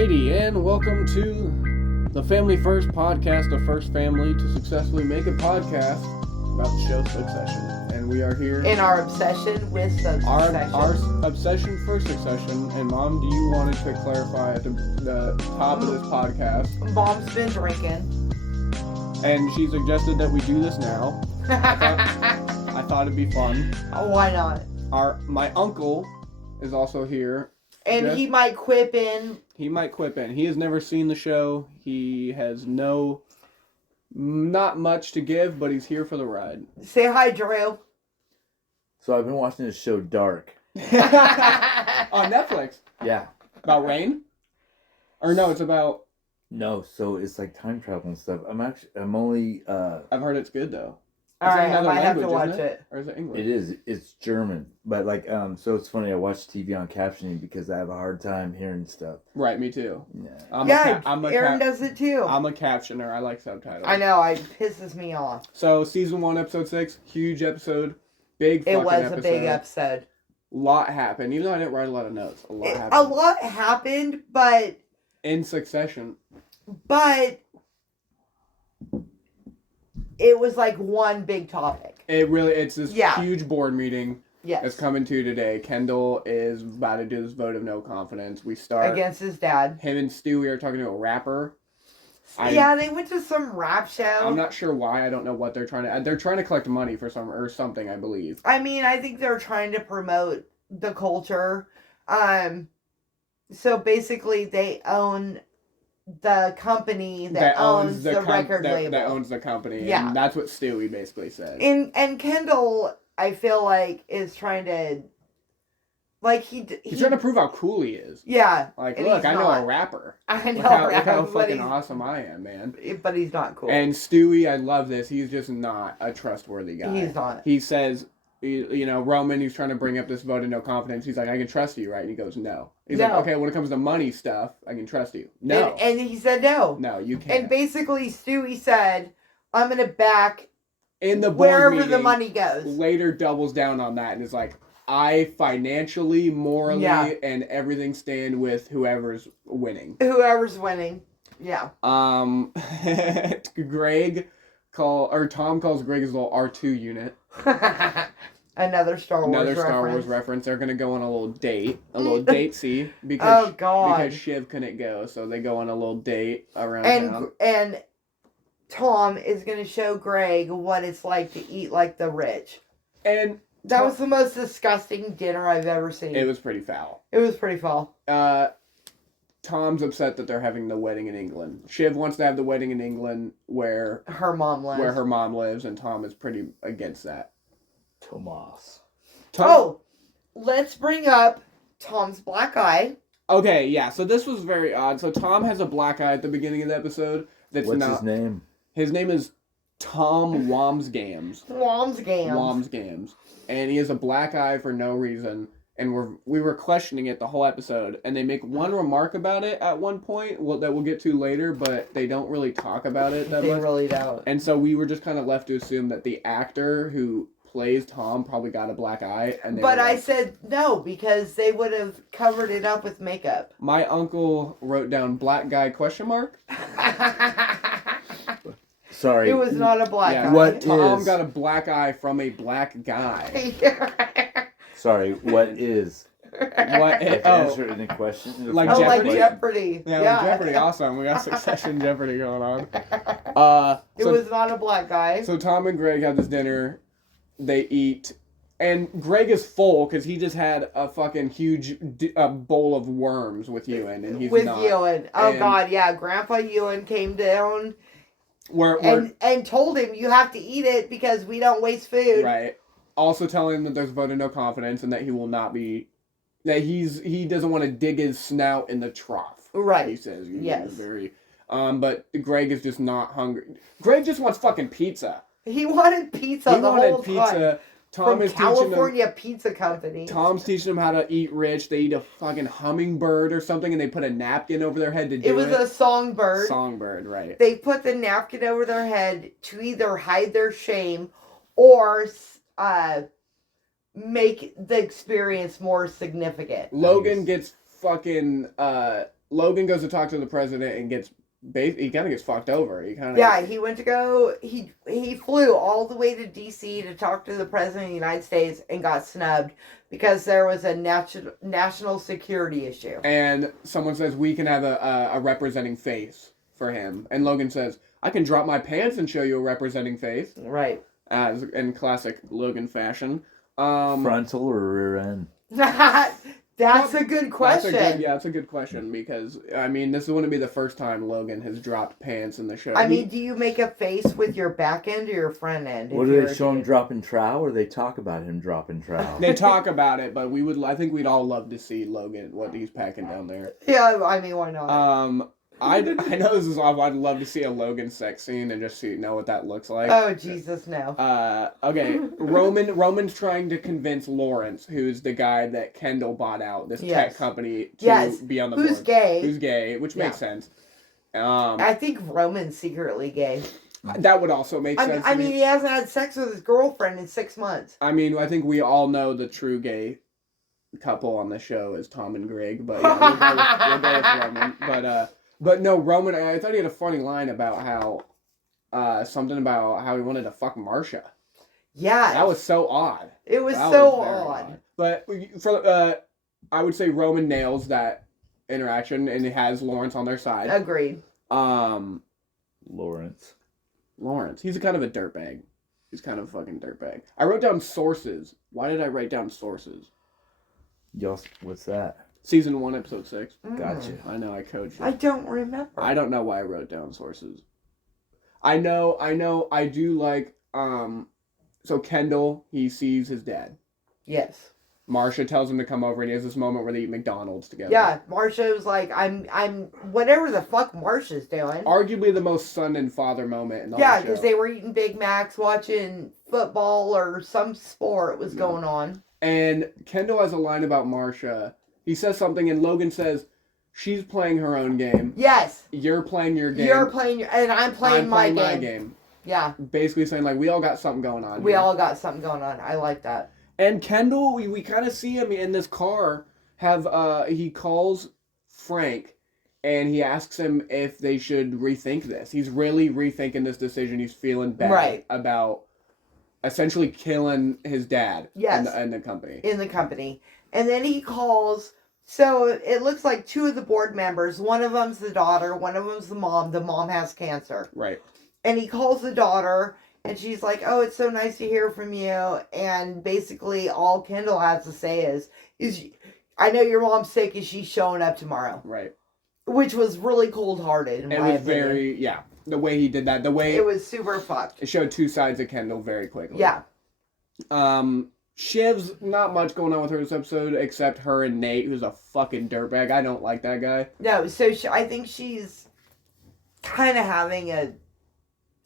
Alrighty, and welcome to the Family First podcast of First Family to successfully make a podcast about the show Succession. And we are here in our obsession with Succession. Our obsession for Succession. And Mom, do you want to clarify at the top of this podcast? Mom's been drinking. And she suggested that we do this now. I thought it'd be fun. Why not? My uncle is also here. And he might quip in. He might quip in. He has never seen the show. He has not much to give, but he's here for the ride. Say hi, Drew. So I've been watching this show Dark. On Netflix. Yeah. About rain? Or no, it's about... No, so it's like time travel and stuff. I'm only... I've heard it's good, though. Alright, I might have to watch it. Or is it English? It is. It's German. But like, so it's funny, I watch TV on captioning because I have a hard time hearing stuff. Right, me too. Yeah. Aaron does it too. I'm a captioner. I like subtitles. I know, it pisses me off. So, season 1, episode 6, huge episode. Big fucking episode. It was a big episode. Lot happened. Even though I didn't write a lot of notes. A lot happened. A lot happened, but... In succession. But... It was like one big topic. It's this huge board meeting that's coming to today. Kendall is about to do this vote of no confidence. We start... Against his dad. Him and Stewie are talking to a rapper. They went to some rap show. I'm not sure why. I don't know what they're trying to... They're trying to collect money for something, I believe. I mean, I think they're trying to promote the culture. So basically, they own... the company that owns the record label. That owns the company. Yeah. And that's what Stewie basically said. And Kendall, I feel like, is trying to... Like, he's trying to prove how cool he is. Yeah. Like, look, I know a rapper. I know a rapper. Look how fucking awesome I am, man. But he's not cool. And Stewie, I love this. He's just not a trustworthy guy. He's not. He says... You know, Roman, he's trying to bring up this vote of no confidence. He's like, I can trust you, right? And he goes, no. He's like, okay, when it comes to money stuff, I can trust you. No. And he said no. No, you can't. And basically, Stewie said, I'm going to back in the board wherever meeting, the money goes. Later doubles down on that and is like, I financially, morally, and everything stand with whoever's winning. Whoever's winning. Yeah. Tom calls Greg his little R2 unit. Another Star Wars reference. They're gonna go on a little date-see because Shiv couldn't go, so they go on a little date around town. And Tom is gonna show Greg what it's like to eat like the rich. And that was the most disgusting dinner I've ever seen. It was pretty foul. Tom's upset that they're having the wedding in England. Shiv wants to have the wedding in England where her mom lives, and Tom is pretty against that. Let's bring up Tom's black eye. Okay, yeah, so this was very odd. So Tom has a black eye at the beginning of the episode. What's his name? His name is Tom Wamsgams. Wamsgams. And he has a black eye for no reason. And we were questioning it the whole episode, and they make one remark about it at one point that we'll get to later, but they don't really talk about it that much. They really don't. And so we were just kind of left to assume that the actor who plays Tom probably got a black eye. But I said no, because they would have covered it up with makeup. My uncle wrote down black guy ? Sorry. It was not a black eye. What Tom got a black eye from a black guy. Sorry, what is? Answer any question? Like Jeopardy. Yeah, like Jeopardy. Awesome. We got Succession Jeopardy going on. It was not a black guy. So Tom and Greg have this dinner. They eat. And Greg is full because he just had a fucking huge bowl of worms with Ewan. And he's not. Ewan. Oh, God, yeah. Grandpa Ewan came down and told him, you have to eat it because we don't waste food. Right. Also telling him that there's a vote of no confidence and that he will not be... That he doesn't want to dig his snout in the trough. Right. He says. Yes. But Greg is just not hungry. Greg just wants fucking pizza. He wanted pizza the whole time. Tom is California Pizza Company. Tom's teaching them how to eat rich. They eat a fucking hummingbird or something, and they put a napkin over their head to do it. It was a songbird. Songbird, right. They put the napkin over their head to either hide their shame or... make the experience more significant. Logan gets fucking Logan goes to talk to the president and he kind of gets fucked over. He went to go. He flew all the way to D.C. to talk to the president of the United States and got snubbed because there was a national security issue. And someone says we can have a representing face for him, and Logan says I can drop my pants and show you a representing face. Right. As in classic Logan fashion. Frontal or rear end? That's a good question. That's a good question because, I mean, this wouldn't be the first time Logan has dropped pants in the show. I mean, do you make a face with your back end or your front end? What do they show him dropping trowel, or they talk about him dropping trowel? They talk about it, but I think we'd all love to see Logan, what he's packing down there. Yeah, I mean, why not? I know this is awful. I'd love to see a Logan sex scene and just know what that looks like. Oh, Jesus, no. Okay. Roman's trying to convince Lawrence, who's the guy that Kendall bought out, this tech company, to be on the board. Who's gay, which makes sense. I think Roman's secretly gay. That would also make sense. I mean, he hasn't had sex with his girlfriend in 6 months. I mean, I think we all know the true gay couple on the show is Tom and Greg, but yeah, we'll go with Roman. But no, Roman, I thought he had a funny line about how, something about how he wanted to fuck Marcia. Yeah. That was so odd. It was so odd. But I would say Roman nails that interaction and it has Lawrence on their side. Agreed. Lawrence. He's a kind of a dirtbag. He's kind of a fucking dirtbag. I wrote down sources. Why did I write down sources? What's that? Season 1, episode 6. Gotcha. I know, I coached you. I don't remember. I don't know why I wrote down sources. I do like, so Kendall, he sees his dad. Yes. Marcia tells him to come over and he has this moment where they eat McDonald's together. Yeah, Marcia was like, I'm whatever the fuck Marcia's doing. Arguably the most son and father moment in the whole show. Yeah, because they were eating Big Macs, watching football or some sport was going on. And Kendall has a line about Marcia. He says something, and Logan says, she's playing her own game. Yes. You're playing your game. And I'm playing my game. Yeah. Basically saying, like, we all got something going on. We all got something going on. I like that. And Kendall, we kind of see him in this car, he calls Frank, and he asks him if they should rethink this. He's really rethinking this decision. He's feeling bad about essentially killing his dad in the company. In the company. And then he calls, so it looks like 2 of the board members, one of them's the daughter, one of them's the mom. The mom has cancer. Right. And he calls the daughter, and she's like, oh, it's so nice to hear from you. And basically all Kendall has to say is I know your mom's sick, is she showing up tomorrow? Right. Which was really cold-hearted, in my opinion. Very, the way he did that, it was super fucked. It showed 2 sides of Kendall very quickly. Yeah. Shiv's not much going on with her this episode, except her and Nate, who's a fucking dirtbag. I don't like that guy. No, so I think she's kind of having a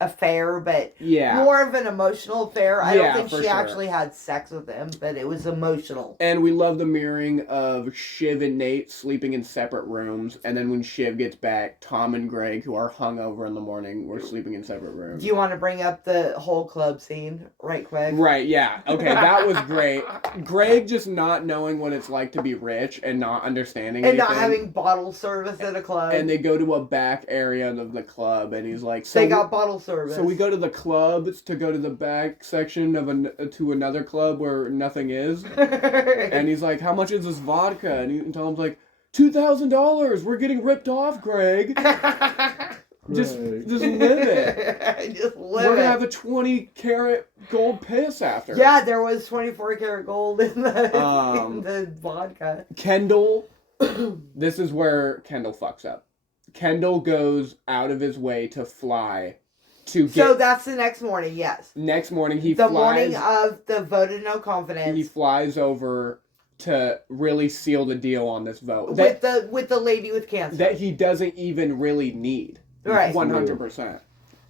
affair, but more of an emotional affair. I don't think she actually had sex with him, but it was emotional. And we love the mirroring of Shiv and Nate sleeping in separate rooms, and then when Shiv gets back, Tom and Greg, who are hungover in the morning, were sleeping in separate rooms. Do you want to bring up the whole club scene right quick? Right, yeah. Okay, that was great. Greg just not knowing what it's like to be rich and not understanding and anything. Not having bottle service at a club. And they go to a back area of the club, and he's like, they got bottle service. So we go to the clubs to go to the back section of to another club where nothing is. And he's like, how much is this vodka? And Tom's like, $2,000. We're getting ripped off, Greg. Just live it. We're going to have a 20-karat gold piss after. Yeah, there was 24-karat gold in the vodka. Kendall, this is where Kendall fucks up. Kendall goes out of his way to fly so that's the next morning, yes. Next morning, the morning of the vote of no confidence. He flies over to really seal the deal on this vote. With the lady with cancer. That he doesn't even really need. Right. 100%.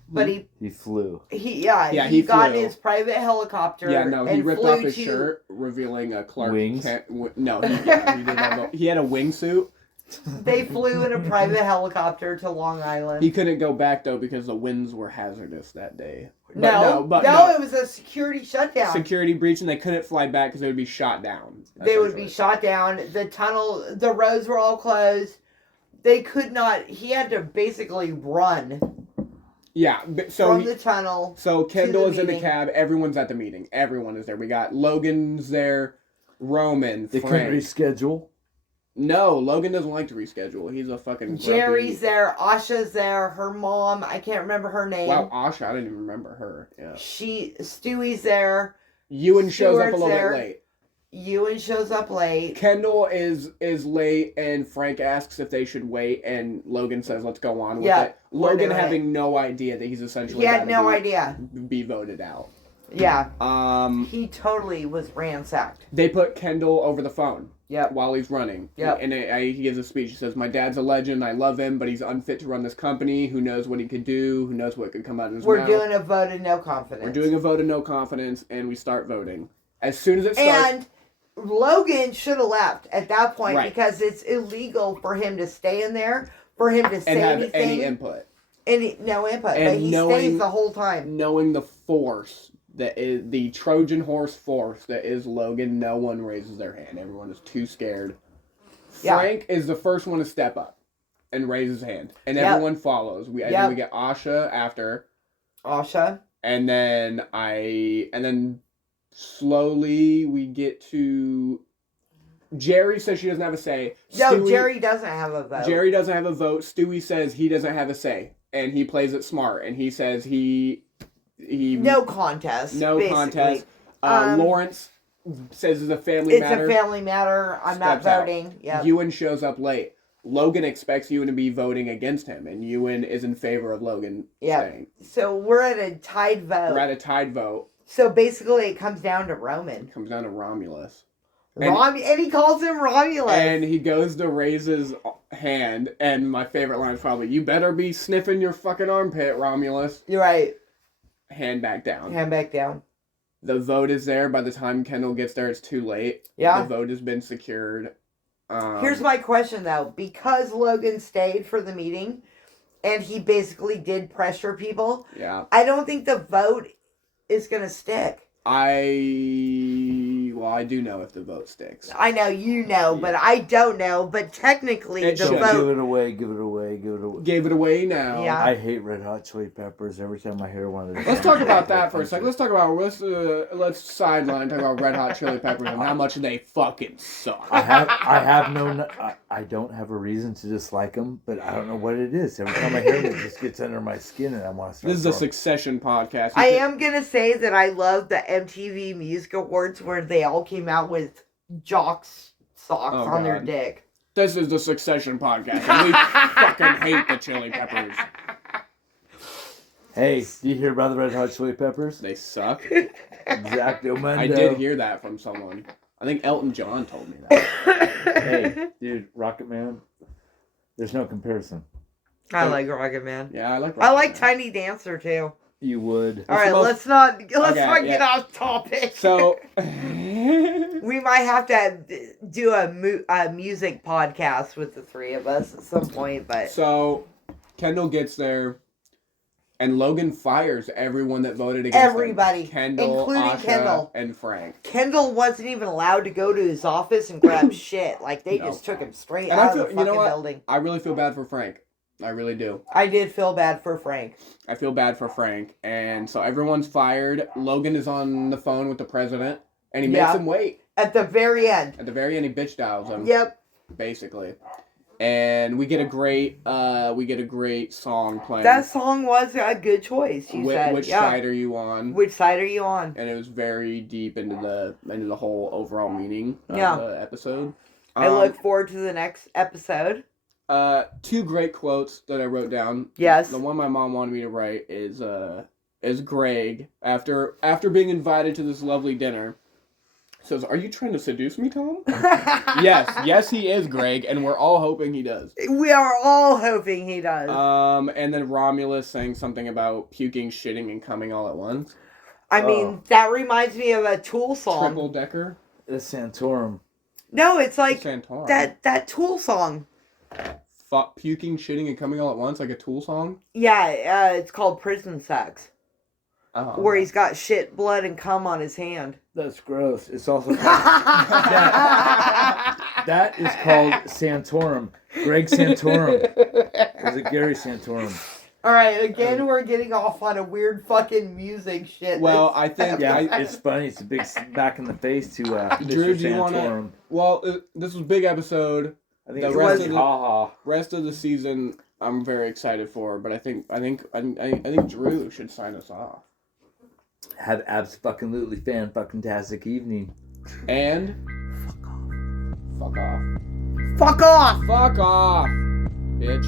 But he flew. He got in his private helicopter. Yeah, no, he ripped off his shirt, revealing a Clark wings. No, he did he had a wingsuit. They flew in a private helicopter to Long Island. He couldn't go back though because the winds were hazardous that day. No, it was a security shutdown. Security breach, and they couldn't fly back because they would be shot down. They would be shot down. The roads were all closed. they could not. He had to basically run. Yeah, from the tunnel. So Kendall is in the cab. Everyone's at the meeting. Everyone is there. We got Logan's there, Roman, They Frank. couldn't reschedule. No, Logan doesn't like to reschedule. He's a fucking grumpy. Jerry's there. Asha's there. Her mom. I can't remember her name. Wow, Asha. I didn't even remember her. Yeah. Stewie's there. Ewan shows up a little bit late. Ewan shows up late. Kendall is late, and Frank asks if they should wait, and Logan says, "Let's go on with it." Logan having no idea that he's essentially be voted out. Yeah. He totally was ransacked. They put Kendall over the phone. Yep. While he's running. Yep. And he gives a speech. He says, "My dad's a legend. I love him, but he's unfit to run this company. Who knows what he could do? Who knows what could come out of his mouth?" We're doing a vote of no confidence. We're doing a vote of no confidence, and we start voting. As soon as it starts... And Logan should have left at that point because it's illegal for him to stay in there, for him to say and have anything. any input. No input. And but he stays the whole time. Knowing the force that is the Trojan horse force that is Logan, no one raises their hand. Everyone is too scared. Frank is the first one to step up and raise his hand, and everyone follows. I think we get Asha after. Asha. And then slowly we get to Jerry says she doesn't have a say. Jerry doesn't have a vote. Jerry doesn't have a vote. Stewie says he doesn't have a say, and he plays it smart, and he says he no contest. No basically. contest. Lawrence says it's a family matter. It's a family matter. I'm not voting. Yeah. Ewan shows up late. Logan expects Ewan to be voting against him, and Ewan is in favor of Logan staying. So we're at a tied vote. So basically it comes down to Roman. It comes down to Romulus. And he calls him Romulus. And he goes to raise his hand, and my favorite line is probably, "You better be sniffing your fucking armpit, Romulus." You're right. Hand back down. Hand back down. The vote is there. By the time Kendall gets there, it's too late. Yeah. The vote has been secured. Here's my question, though. Because Logan stayed for the meeting, and he basically did pressure people, I don't think the vote is going to stick. I do know if the vote sticks. I know you know, but I don't know. But technically, the vote... Give it away. Gave it away now. Yeah. I hate Red Hot Chili Peppers every time I hear one of these. Let's talk about that for a second. Let's sideline talk about Red Hot Chili Peppers and how much they fucking suck. I don't have a reason to dislike them, but I don't know what it is. Every time I hear them, it just gets under my skin, and I want to start. This is a Succession podcast. I am gonna say that I love the MTV Music Awards where they all came out with jocks socks on their dick. This is the Succession podcast, and we fucking hate the Chili Peppers. Hey, do you hear about the Red Hot Chili Peppers? They suck. Exacto, Mundo. I did hear that from someone. I think Elton John told me that. Hey, dude, Rocket Man. There's no comparison. I like Rocket Man. Yeah, I like Rocket Man. I like Man. Tiny Dancer too. You would. All right, let's not get off topic. So we might have to do a music podcast with the three of us at some point. But so Kendall gets there, and Logan fires everyone that voted against everybody, him. Kendall, including Asha, Kendall and Frank. Kendall wasn't even allowed to go to his office and grab shit. Like they just took him straight out of the fucking building. I really feel bad for Frank. I really do. I did feel bad for Frank. I feel bad for Frank. And so everyone's fired. Logan is on the phone with the president, and he makes him wait. At the very end. At the very end, he bitch dials him. Yep. Basically. And we get a great song playing. That song was a good choice, you said. Which side are you on? Which side are you on? And it was very deep into the whole overall meaning of the episode. I look forward to the next episode. Two great quotes that I wrote down. Yes. The one my mom wanted me to write is Greg after being invited to this lovely dinner says, "Are you trying to seduce me, Tom?" Yes, he is, Greg, and we're all hoping he does. We are all hoping he does. And then Romulus saying something about puking, shitting, and coming all at once. I mean, that reminds me of a Tool song. Triple Decker. It's Santorum. No, it's like Santorum. that Tool song. Puking, shitting, and coming all at once, like a Tool song? Yeah, it's called Prison Sex. where he's got shit, blood, and cum on his hand. That's gross. It's also that is called Santorum. Greg Santorum. Is it Gary Santorum? All right, again, we're getting off on a weird fucking music shit. Well, I think... it's funny. It's a big smack in the face to Drew, Mr. do you want Santorum. to... Well, this was a big episode. I think the it rest of the season, I'm very excited for, but I think Drew should sign us off. Have abs-fucking-lutely fan-fucking-tastic evening. And... Fuck off. Fuck off! Fuck off, bitch.